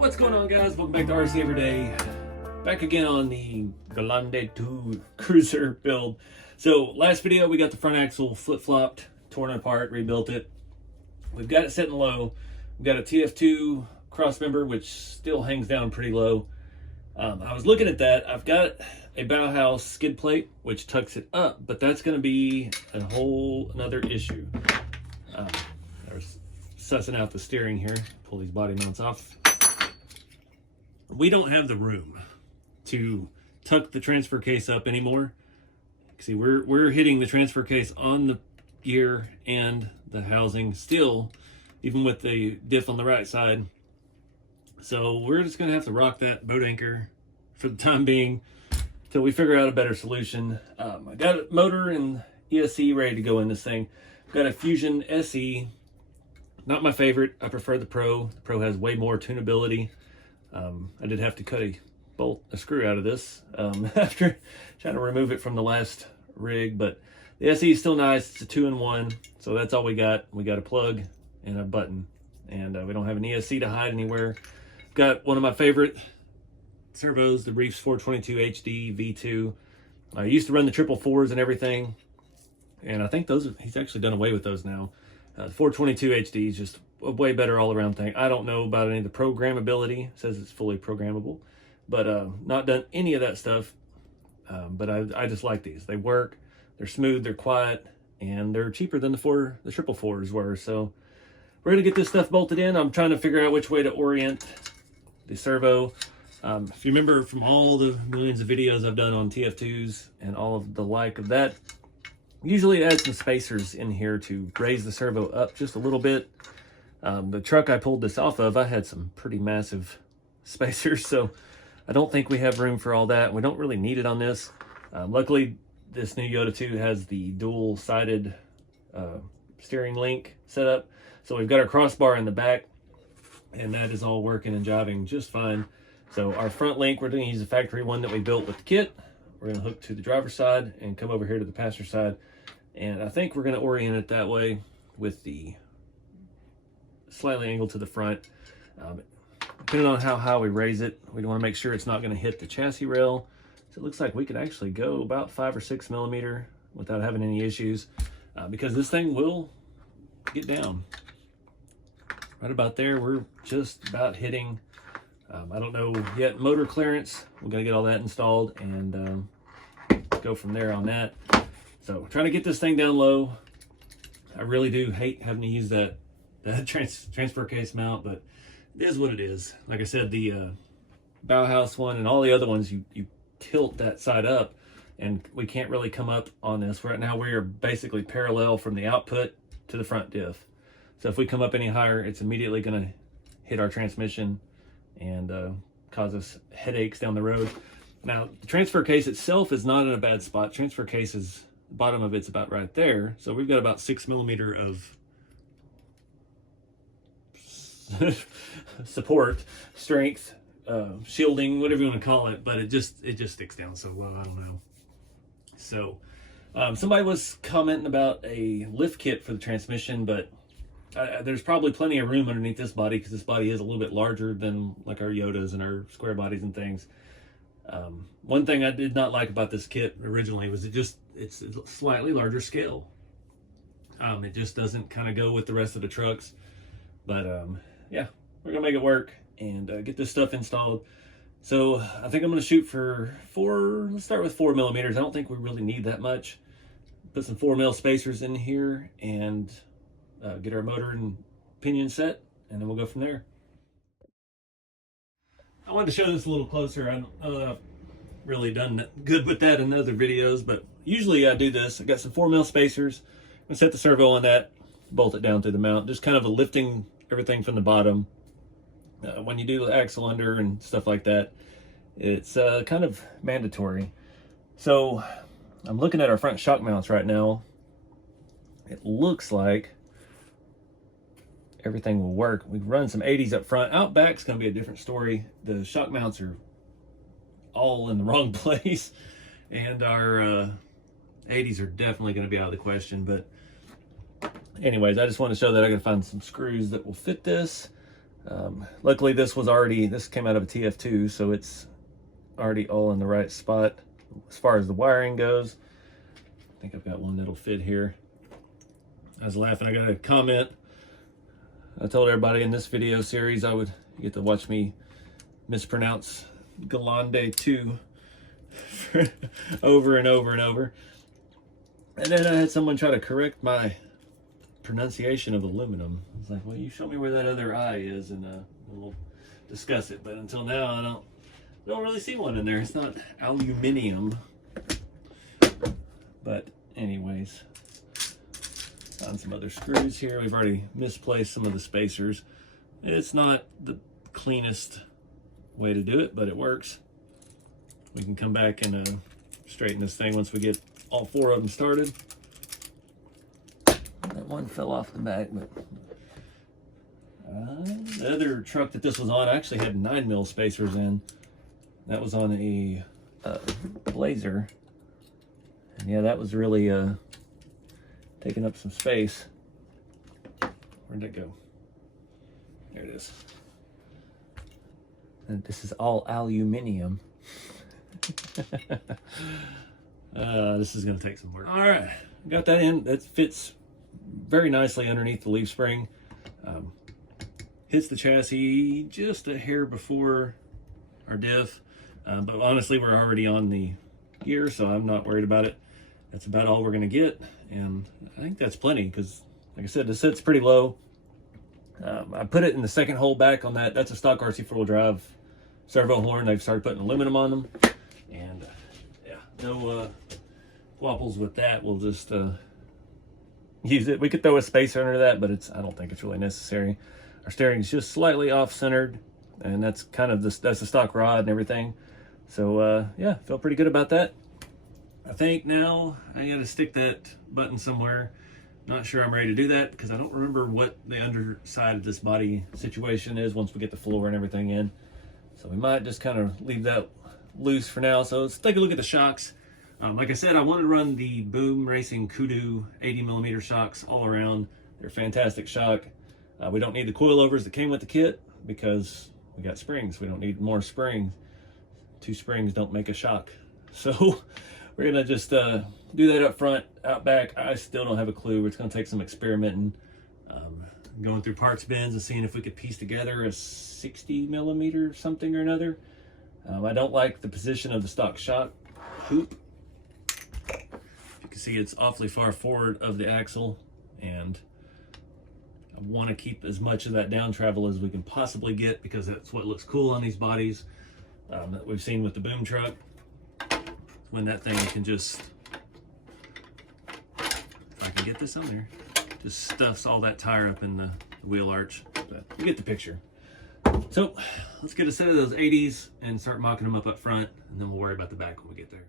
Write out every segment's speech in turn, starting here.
What's going on, guys? Welcome back to RC4wd. Back again on the Grande 2 Cruiser build. So last video we got the front axle flip-flopped, torn apart, rebuilt it. We've got it sitting low. We've got a TF2 cross member which still hangs down pretty low. I was looking at that. I've got a Bauhaus skid plate which tucks it up, but that's going to be a whole another issue. There's sussing out the steering here. Pull these body mounts off. We don't have the room to tuck the transfer case up anymore. See, we're hitting the transfer case on the gear and the housing still, even with the diff on the right side. So we're just gonna have to rock that boat anchor for the time being till we figure out a better solution. I got a motor and ESC ready to go in this thing. I've got a Fusion SE, not my favorite. I prefer the Pro. The Pro has way more tunability. I did have to cut a screw out of this after trying to remove it from the last rig, but the SE is still nice. It's a 2-in-1, so that's all we got. We got a plug and a button, and we don't have an ESC to hide anywhere. Got one of my favorite servos, the RC4wd HD V2. I used to run the 444s and everything, and I think he's actually done away with those now. 422 HD is just a way better all-around thing. I don't know about any of the programmability. It says it's fully programmable, but not done any of that stuff. But I just like these. They work, they're smooth, they're quiet, and they're cheaper than the 444s were. So we're gonna get this stuff bolted in. I'm trying to figure out which way to orient the servo. If you remember from all the millions of videos I've done on TF2s and all of the like of that, usually add some spacers in here to raise the servo up just a little bit. The truck I pulled this off of, I had some pretty massive spacers, so I don't think we have room for all that. We don't really need it on this. Luckily, this new Yoda 2 has the dual-sided steering link set up, so we've got our crossbar in the back, and that is all working and jiving just fine. So our front link, we're going to use the factory one that we built with the kit. We're going to hook to the driver's side and come over here to the passenger side, and I think we're going to orient it that way with the slightly angled to the front. Depending on how high we raise it, we want to make sure it's not going to hit the chassis rail. So it looks like we could actually go about 5 or 6 millimeter without having any issues, because this thing will get down. Right about there, we're just about hitting, I don't know yet, motor clearance. We're going to get all that installed and go from there on that. So trying to get this thing down low. I really do hate having to use that transfer case mount, but it is what it is. Like I said, the Bauhaus one and all the other ones, you tilt that side up, and we can't really come up on this. Right now we are basically parallel from the output to the front diff. So if we come up any higher, it's immediately going to hit our transmission and cause us headaches down the road. Now, the transfer case itself is not in a bad spot. Transfer case is, the bottom of it's about right there. So we've got about 6 millimeter of support, strength, shielding, whatever you want to call it, but it just sticks down so low. I don't know. So somebody was commenting about a lift kit for the transmission, but there's probably plenty of room underneath this body, because this body is a little bit larger than like our Yodas and our square bodies and things. One thing I did not like about this kit originally was it's a slightly larger scale. It just doesn't kind of go with the rest of the trucks, but yeah, we're gonna make it work and get this stuff installed. So I think I'm gonna shoot for let's start with 4 millimeters. I don't think we really need that much. Put some 4mm spacers in here and get our motor and pinion set, and then we'll go from there. I wanted to show this a little closer. I don't know that I've really done good with that in other videos, but usually I do this. I got some 4mm spacers. I'm gonna set the servo on that, bolt it down through the mount, just kind of lifting everything from the bottom. When you do the axle under and stuff like that, it's kind of mandatory. So I'm looking at our front shock mounts right now. It looks like everything will work. We've run some 80s up front. Out back's gonna be a different story. The shock mounts are all in the wrong place, and our 80s are definitely gonna be out of the question. But anyways, I just want to show that I gotta find some screws that will fit this. Luckily this came out of a TF2, so it's already all in the right spot as far as the wiring goes. I think I've got one that'll fit here. I was laughing, I got a comment. I told everybody in this video series you get to watch me mispronounce Grande 2 over and over and over. And then I had someone try to correct my pronunciation of aluminum. I was like, well, you show me where that other I is and we'll discuss it. But until now, I don't really see one in there. It's not aluminium. But anyways, found some other screws here. We've already misplaced some of the spacers. It's not the cleanest way to do it, but it works. We can come back and straighten this thing once we get all 4 of them started. That one fell off the back, but the other truck that this was on actually had 9mm spacers in. That was on a Blazer. And yeah, that was really taking up some space. Where'd that go? There it is. And this is all aluminium. This is going to take some work. All right, got that in. That fits very nicely underneath the leaf spring. Hits the chassis just a hair before our diff, but honestly we're already on the gear, so I'm not worried about it. That's about all we're going to get, and I think that's plenty because, like I said, the sit's pretty low. I put it in the second hole back on that. That's a stock RC4 drive servo horn. They've started putting aluminum on them, and yeah, no wapples with that. We'll just use it. We could throw a spacer under that, but I don't think it's really necessary. Our steering's just slightly off-centered, and that's kind of that's the stock rod and everything. So yeah, feel pretty good about that. I think now I gotta stick that button somewhere. Not sure I'm ready to do that because I don't remember what the underside of this body situation is once we get the floor and everything in. So we might just kind of leave that loose for now. So let's take a look at the shocks. Like I said, I wanted to run the Boom Racing Kudu 80mm shocks all around. They're a fantastic shock. We don't need the coilovers that came with the kit because we got springs. We don't need more springs. 2 springs don't make a shock. So we're gonna just do that up front. Out back, I still don't have a clue. It's gonna take some experimenting, going through parts bins and seeing if we could piece together a 60mm something or another. I don't like the position of the stock shock hoop. You can see it's awfully far forward of the axle, and I want to keep as much of that down travel as we can possibly get because that's what looks cool on these bodies that we've seen with the Boom truck. When that thing can just, if I can get this on there, just stuffs all that tire up in the wheel arch. But you get the picture. So let's get a set of those 80s and start mocking them up front, and then we'll worry about the back when we get there.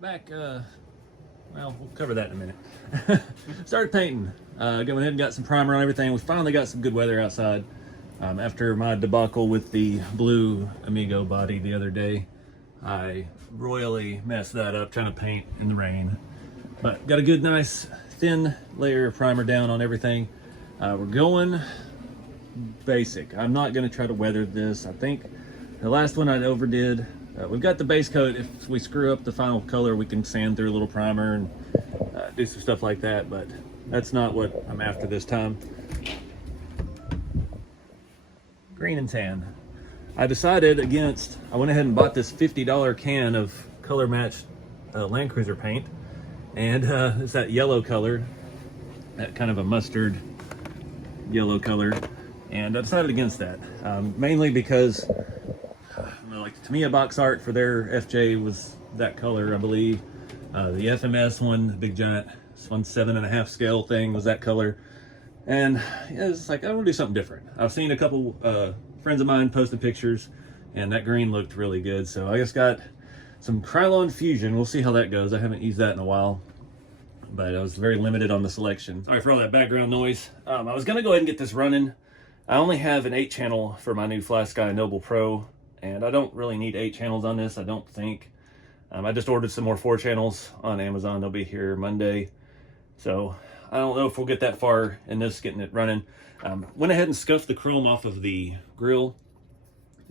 Back, well, we'll cover that in a minute. Started painting. Went ahead and got some primer on everything. We finally got some good weather outside after my debacle with the blue Amigo body the other day. I royally messed that up trying to paint in the rain. But got a good, nice, thin layer of primer down on everything. We're going basic. I'm not going to try to weather this. I think the last one I overdid. We've got the base coat. If we screw up the final color, we can sand through a little primer and do some stuff like that, but that's not what I'm after this time. Green and tan. I decided against, I went ahead and bought this $50 can of color matched Land Cruiser paint, and it's that yellow color, that kind of a mustard yellow color, and I decided against that, mainly because like Tamiya box art for their FJ was that color, I believe. The FMS one, the big giant 7.5 scale thing, was that color. And yeah, it's like, I want to do something different. I've seen a couple friends of mine posted pictures, and that green looked really good. So I just got some Krylon Fusion. We'll see how that goes. I haven't used that in a while, but I was very limited on the selection. Sorry for all that background noise. I was going to go ahead and get this running. I only have an 8-channel for my new Fly Sky Noble Pro, and I don't really need 8 channels on this, I don't think. I just ordered some more 4 channels on Amazon. They'll be here Monday. So I don't know if we'll get that far in this, getting it running. Went ahead and scuffed the chrome off of the grill.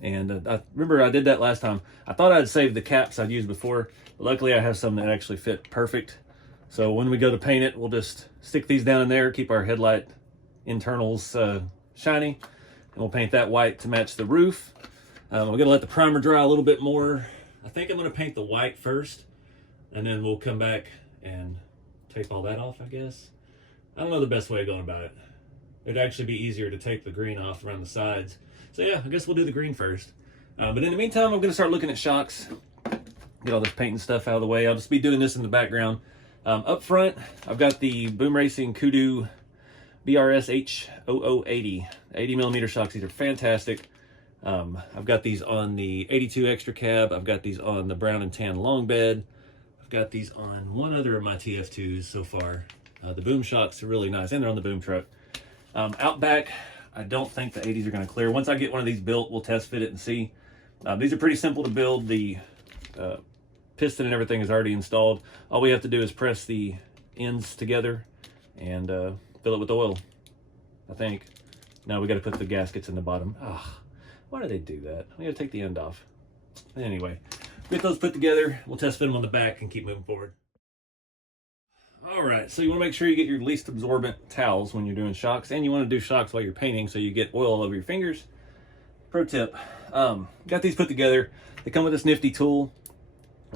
And I remember I did that last time. I thought I'd saved the caps I'd used before. But luckily I have some that actually fit perfect. So when we go to paint it, we'll just stick these down in there, keep our headlight internals shiny. And we'll paint that white to match the roof. We're gonna let the primer dry a little bit more. I think I'm gonna paint the white first, and then we'll come back and tape all that off, I guess. I don't know the best way of going about it. It'd actually be easier to tape the green off around the sides. So yeah, I guess we'll do the green first. But in the meantime, I'm gonna start looking at shocks. Get all this painting stuff out of the way. I'll just be doing this in the background. Up front, I've got the Boom Racing Kudu BRS H0080 80mm shocks. These are fantastic. I've got these on the 82 extra cab. I've got these on the brown and tan long bed. I've got these on one other of my TF2s so far. The boom shocks are really nice, and they're on the boom truck. Out back, I don't think the 80s are going to clear. Once I get one of these built, we'll test fit it and see. These are pretty simple to build. The piston and everything is already installed. All we have to do is press the ends together and fill it with oil, I think. Now we got to put the gaskets in the bottom. Why do they do that? We gotta take the end off. Anyway, get those put together. We'll test fit them on the back and keep moving forward. All right, so you wanna make sure you get your least absorbent towels when you're doing shocks, and you wanna do shocks while you're painting so you get oil all over your fingers. Pro tip, got these put together. They come with this nifty tool.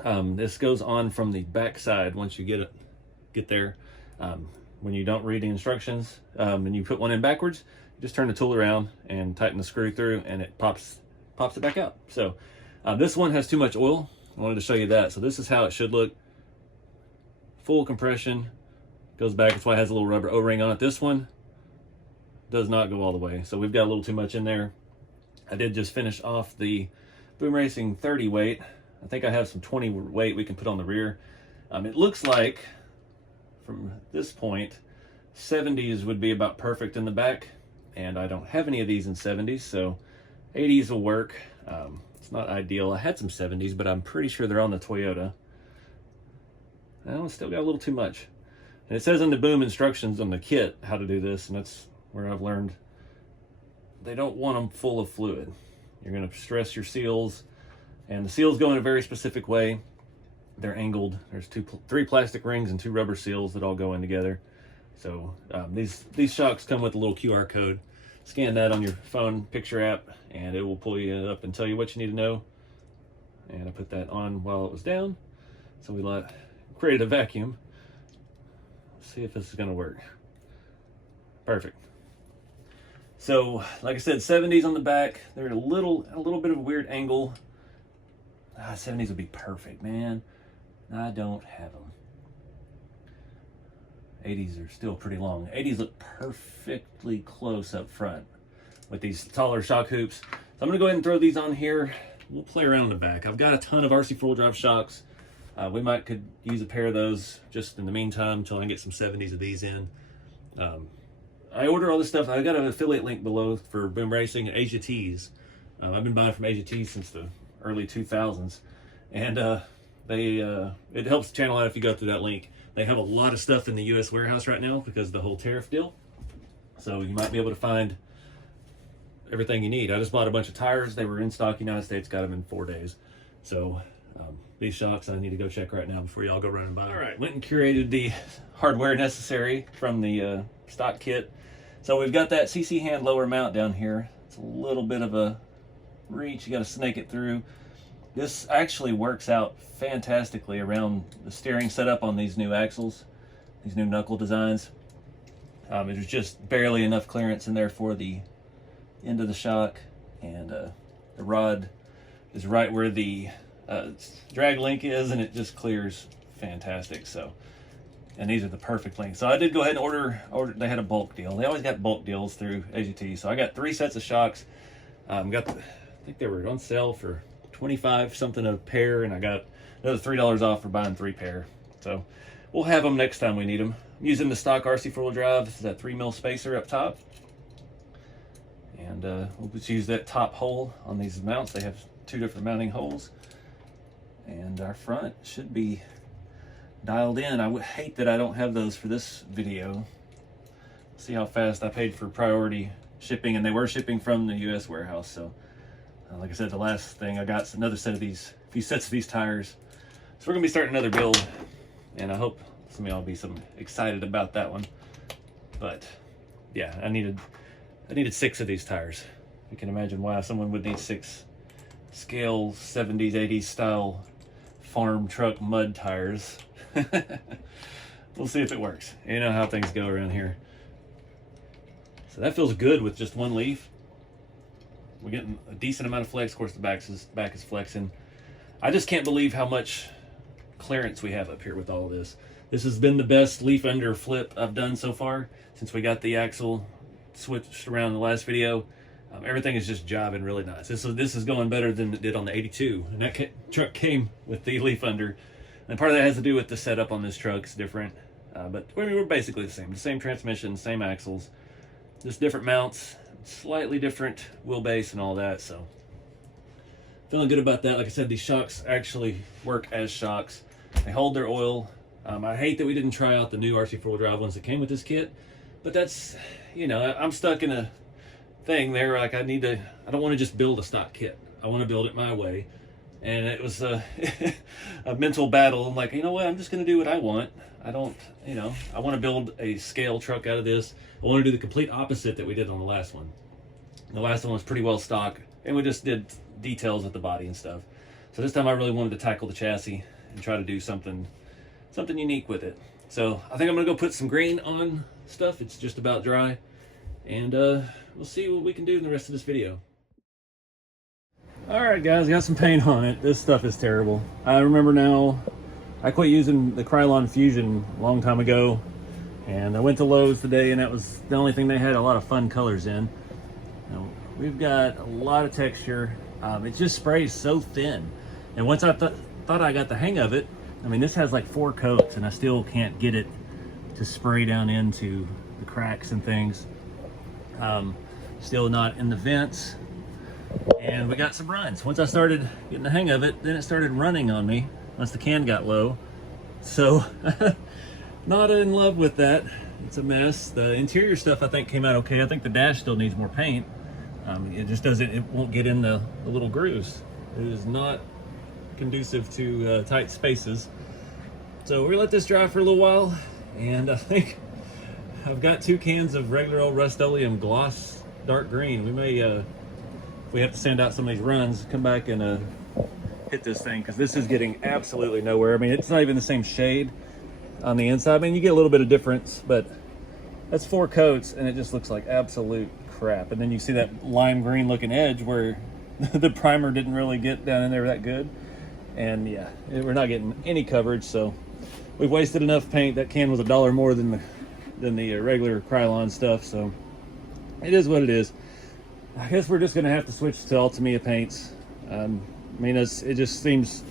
This goes on from the back side once you get there. When you don't read the instructions and you put one in backwards, just turn the tool around and tighten the screw through, and it pops it back out. So this one has too much oil. I wanted to show you that. So this is how it should look. Full compression, goes back. That's why it has a little rubber O-ring on it. This one does not go all the way. So we've got a little too much in there. I did just finish off the Boom Racing 30 weight. I think I have some 20 weight we can put on the rear. It looks like from this point, 70s would be about perfect in the back. And I don't have any of these in 70s, so 80s will work. It's not ideal. I had some 70s, but I'm pretty sure they're on the Toyota. Well, it's still got a little too much. And it says in the Boom instructions on the kit how to do this, and that's where I've learned they don't want them full of fluid. You're gonna stress your seals, and the seals go in a very specific way. They're angled. There's 3 plastic rings and 2 rubber seals that all go in together. So these shocks come with a little QR code. Scan that on your phone picture app, and it will pull you up and tell you what you need to know. And I put that on while it was down. So we created a vacuum. Let's see if this is gonna work. Perfect. So like I said, 70s on the back. They're a little bit of a weird angle. 70s would be perfect, man. I don't have them. 80s are still pretty long. 80s look perfectly close up front with these taller shock hoops. So I'm gonna go ahead and throw these on here. We'll play around in the back. I've got a ton of RC4 drive shocks. We could use a pair of those just in the meantime until I can get some 70s of these in. I order all this stuff. I got an affiliate link below for Boom Racing and Asia Tees. I've been buying from Asia Tees since the early 2000s. and it helps the channel out if you go through that link. They have a lot of stuff in the US warehouse right now because of the whole tariff deal, so you might be able to find everything you need. I just bought a bunch of tires. They were in stock United States, got them in 4 days. So these shocks I need to go check right now before y'all go running by. All right, went and curated the hardware necessary from the stock kit. So we've got that CC hand lower mount down here. It's a little bit of a reach. You got to snake it through. This actually works out fantastically around the steering setup on these new axles, these new knuckle designs. There's just barely enough clearance in there for the end of the shock, and the rod is right where the drag link is, and it just clears fantastic. So, and these are the perfect length. So I did go ahead and order. They had a bulk deal. They always got bulk deals through AGT. So I got 3 sets of shocks. I think they were on sale for 25 something a pair, and I got another $3 off for buying 3 pair. So we'll have them next time we need them. I'm using the stock RC4wd drive. This is that 3mm spacer up top. And we'll just use that top hole on these mounts. They have 2 different mounting holes. And our front should be dialed in. I would hate that I don't have those for this video. See how fast I paid for priority shipping, and they were shipping from the US warehouse. So like I said, the last thing I got is another set of these, few sets of these tires. So we're gonna be starting another build, and I hope some of y'all be excited about that one. But yeah, I needed 6 of these tires. You can imagine why someone would need 6 scale 70s, 80s style farm truck mud tires. We'll see if it works. You know how things go around here. So that feels good with just 1 leaf. We're getting a decent amount of flex. Of course, the back is flexing. I just can't believe how much clearance we have up here with all of this. This has been the best leaf under flip I've done so far since we got the axle switched around in the last video. Everything is just jobbing really nice. This is going better than it did on the 82, and that truck came with the leaf under. And part of that has to do with the setup on this truck. It's different, but I mean, we're basically the same transmission, same axles, just different mounts, slightly different wheelbase and all that. So feeling good about that. Like I said, these shocks actually work as shocks. They hold their oil. I hate that we didn't try out the new RC4wd drive ones that came with this kit, but that's, you know, I'm stuck in a thing there. Like I don't want to just build a stock kit. I want to build it my way. And it was a mental battle. I'm like, you know what? I'm just going to do what I want. I don't, you know, I want to build a scale truck out of this. I want to do the complete opposite that we did on the last one. The last one was pretty well stock, and we just did details with the body and stuff. So this time I really wanted to tackle the chassis and try to do something unique with it. So I think I'm going to go put some green on stuff. It's just about dry. And we'll see what we can do in the rest of this video. Alright guys, got some paint on it. This stuff is terrible. I remember now, I quit using the Krylon Fusion a long time ago, and I went to Lowe's today, and that was the only thing they had a lot of fun colors in. Now, we've got a lot of texture. It just sprays so thin. And once I thought I got the hang of it, I mean, this has like 4 coats, and I still can't get it to spray down into the cracks and things. Still not in the vents. And we got some runs. Once I started getting the hang of it, then it started running on me once the can got low. So not in love with that. It's a mess. The interior stuff I think came out okay. I think the dash still needs more paint. It just it won't get in the little grooves. It is not conducive to tight spaces. So we're gonna let this dry for a little while, and I think I've got 2 cans of regular old Rust-Oleum gloss dark green. We may if we have to send out some of these runs, come back and hit this thing, because this is getting absolutely nowhere. I mean, it's not even the same shade on the inside. I mean, you get a little bit of difference, but that's 4 coats, and it just looks like absolute crap. And then you see that lime green looking edge where the primer didn't really get down in there that good. And yeah, we're not getting any coverage, so we've wasted enough paint. That can was $1 more than the regular Krylon stuff, so it is what it is. I guess we're just gonna have to switch to Altamia paints. I mean, it just seems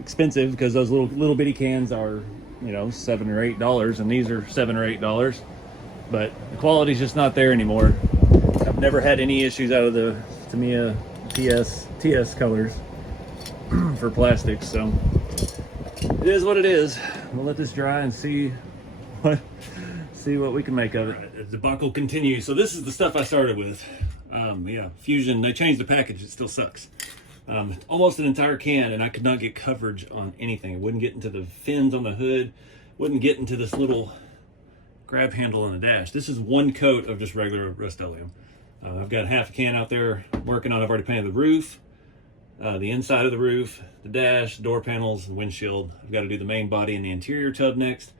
expensive because those little bitty cans are, you know, $7 or $8, and these are $7 or $8. But the quality's just not there anymore. I've never had any issues out of the Tamiya TS colors. for plastics, so it is what it is. We'll let this dry and see what we can make of it. The debacle continues. So this is the stuff I started with. Yeah, Fusion, they changed the package, it still sucks. Almost an entire can, and I could not get coverage on anything. It wouldn't get into the fins on the hood, wouldn't get into this little grab handle on the dash. This is one coat of just regular Rust-Oleum. I've got half a can out there working on. I've already painted the roof, the inside of the roof, the dash, door panels, and windshield. I've got to do the main body and the interior tub next.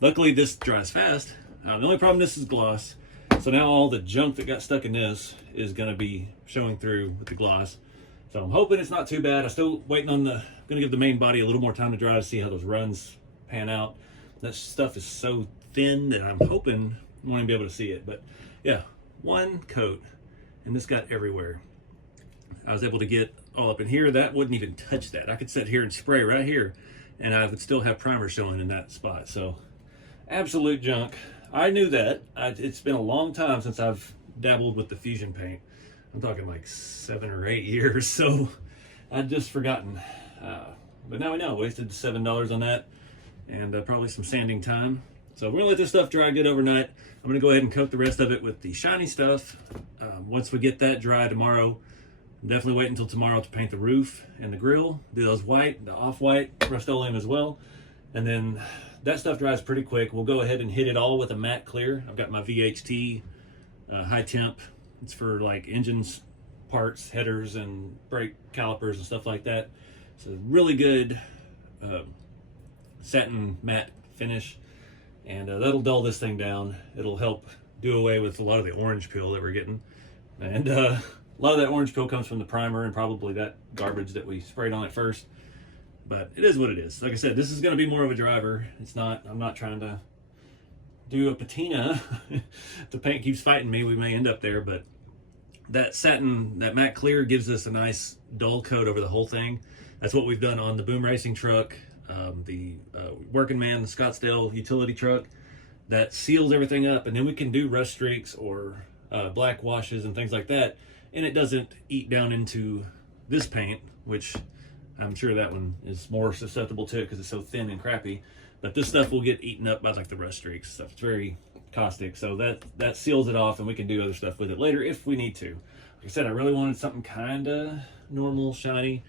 Luckily this dries fast. The only problem, this is gloss. So now all the junk that got stuck in this is going to be showing through with the gloss. So I'm hoping it's not too bad. I'm still waiting on going to give the main body a little more time to dry to see how those runs pan out. That stuff is so thin that I'm hoping I won't even be able to see it. But yeah, one coat, and this got everywhere. I was able to get all up in here. That wouldn't even touch that. I could sit here and spray right here, and I would still have primer showing in that spot. So absolute junk. I knew that. It's been a long time since I've dabbled with the Fusion paint. I'm talking like 7 or 8 years, so I'd just forgotten. But now we know. Wasted $7 on that, and probably some sanding time. So we're gonna let this stuff dry good overnight. I'm gonna go ahead and coat the rest of it with the shiny stuff. Once we get that dry tomorrow, definitely wait until tomorrow to paint the roof and the grill. Do those white, the off-white Rust-Oleum as well. And then that stuff dries pretty quick. We'll go ahead and hit it all with a matte clear. I've got my VHT high temp. It's for like engines, parts, headers, and brake calipers and stuff like that. It's a really good satin matte finish, and that'll dull this thing down. It'll help do away with a lot of the orange peel that we're getting. And a lot of that orange peel comes from the primer and probably that garbage that we sprayed on it first. But it is what it is. Like I said, this is going to be more of a driver. It's not, I'm not trying to do a patina. The paint keeps fighting me. We may end up there, but that satin, that matte clear gives us a nice dull coat over the whole thing. That's what we've done on the Boom Racing truck, the Working Man, the Scottsdale utility truck. That seals everything up, and then we can do rust streaks or black washes and things like that, and it doesn't eat down into this paint, which I'm sure that one is more susceptible to it because it's so thin and crappy. But this stuff will get eaten up by like the rust streaks stuff. It's very caustic, so that seals it off, and we can do other stuff with it later if we need to. Like I said, I really wanted something kind of normal, shiny.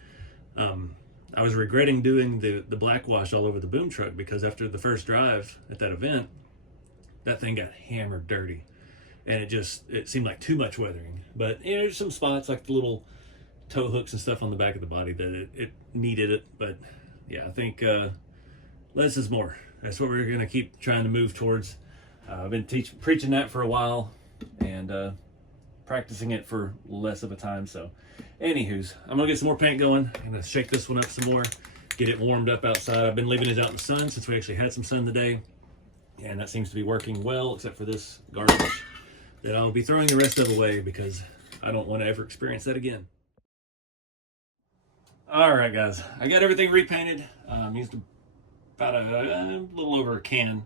I was regretting doing the black wash all over the boom truck because after the first drive at that event, that thing got hammered dirty, and it seemed like too much weathering. But you know, there's some spots like the little tow hooks and stuff on the back of the body that it needed it. But yeah, I think less is more. That's what we're gonna keep trying to move towards. I've been preaching that for a while, and practicing it for less of a time. So anywho's, I'm gonna get some more paint going. I'm gonna shake this one up some more, get it warmed up outside. I've been leaving it out in the sun since we actually had some sun today, and that seems to be working well, except for this garbage that I'll be throwing the rest of away because I don't want to ever experience that again. All right, guys, I got everything repainted. Used about a little over a can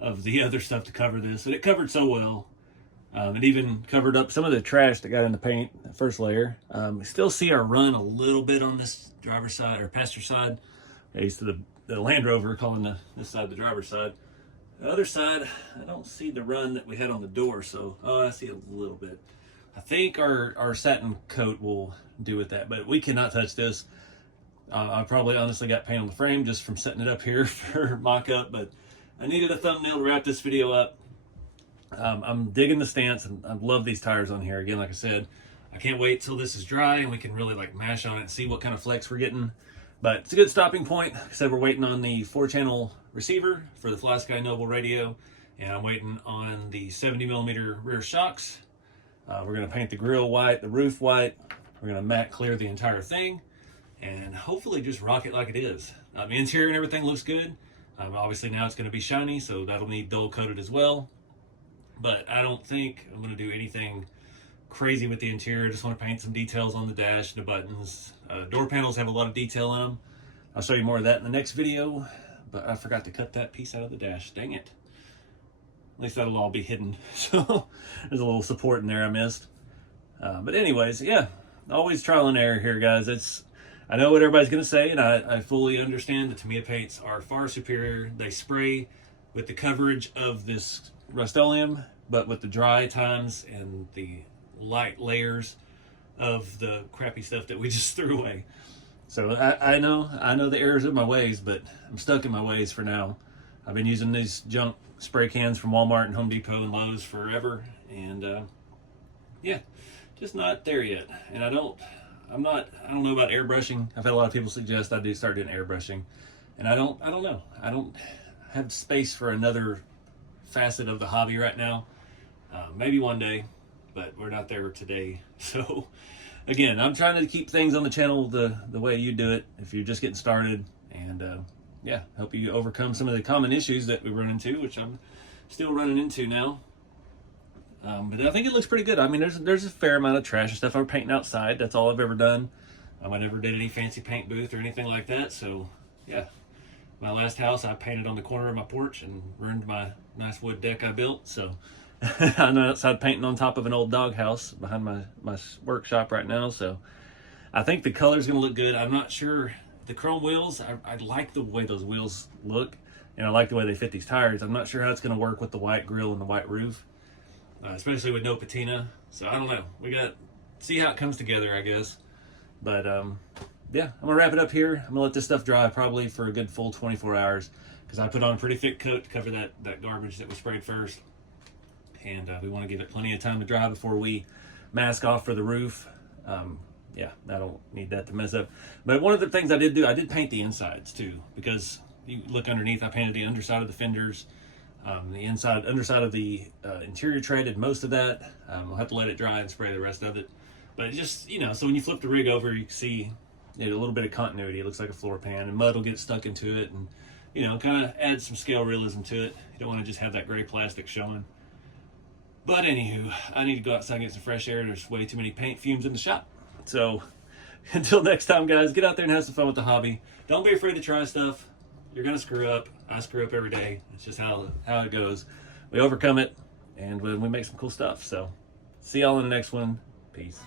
of the other stuff to cover this, and it covered so well. It even covered up some of the trash that got in the paint, that first layer. We still see our run a little bit on this driver's side or passenger side. Used to the Land Rover, calling this side the driver's side. The other side, I don't see the run that we had on the door, so I see a little bit. I think our satin coat will do with that, but we cannot touch this. I probably honestly got paint on the frame just from setting it up here for mock-up, but I needed a thumbnail to wrap this video up. I'm digging the stance, and I love these tires on here. Again, like I said, I can't wait till this is dry and we can really like mash on it and see what kind of flex we're getting. But it's a good stopping point. Like I said, we're waiting on the 4-channel receiver for the Fly Sky Noble radio, and I'm waiting on the 70mm rear shocks. We're going to paint the grill white, the roof white. We're going to matte clear the entire thing, and hopefully just rock it like it is. The interior and everything looks good. Obviously now it's going to be shiny, so that'll need dull coated as well. But I don't think I'm going to do anything crazy with the interior. I just want to paint some details on the dash and the buttons. Door panels have a lot of detail in them. I'll show you more of that in the next video, but I forgot to cut that piece out of the dash. Dang it. At least that'll all be hidden. So there's a little support in there I missed. But anyways, yeah, always trial and error here, guys. I know what everybody's going to say, and I fully understand that Tamiya paints are far superior. They spray with the coverage of this Rust-Oleum, but with the dry times and the light layers of the crappy stuff that we just threw away. So I know the errors of my ways, but I'm stuck in my ways for now. I've been using these junk spray cans from Walmart and Home Depot and Lowe's forever, and yeah, just not there yet. And I don't know about airbrushing. I've had a lot of people suggest I do start doing airbrushing, and I don't know. I don't have space for another facet of the hobby right now. Maybe one day, but we're not there today. So again, I'm trying to keep things on the channel the way you do it if you're just getting started, and yeah, help you overcome some of the common issues that we run into, which I'm still running into now. But I think it looks pretty good. I mean, there's a fair amount of trash and stuff. I'm painting outside. That's all I've ever done. I never did any fancy paint booth or anything like that. So yeah, my last house I painted on the corner of my porch and ruined my nice wood deck I built. So I'm outside painting on top of an old dog house behind my workshop right now. So I think the color's gonna look good. I'm not sure. The chrome wheels, I like the way those wheels look, and I like the way they fit these tires. I'm not sure how it's gonna work with the white grille and the white roof. Especially with no patina. So I don't know. We got see how it comes together, I guess. But yeah, I'm gonna wrap it up here. I'm gonna let this stuff dry probably for a good full 24 hours because I put on a pretty thick coat to cover that garbage that we sprayed first, and we want to give it plenty of time to dry before we mask off for the roof. Yeah, I don't need that to mess up. But one of the things I did do, I did paint the insides too, because you look underneath, I painted the underside of the fenders. The underside of the interior tray did most of that. We'll have to let it dry and spray the rest of it. But it just, so when you flip the rig over, you can see a little bit of continuity. It looks like a floor pan, and mud will get stuck into it, and kind of add some scale realism to it. You don't want to just have that gray plastic showing. But anywho, I need to go outside and get some fresh air. There's way too many paint fumes in the shop. So until next time, guys, get out there and have some fun with the hobby. Don't be afraid to try stuff. You're gonna screw up. I screw up every day. It's just how it goes. We overcome it, and we make some cool stuff. So see y'all in the next one. Peace.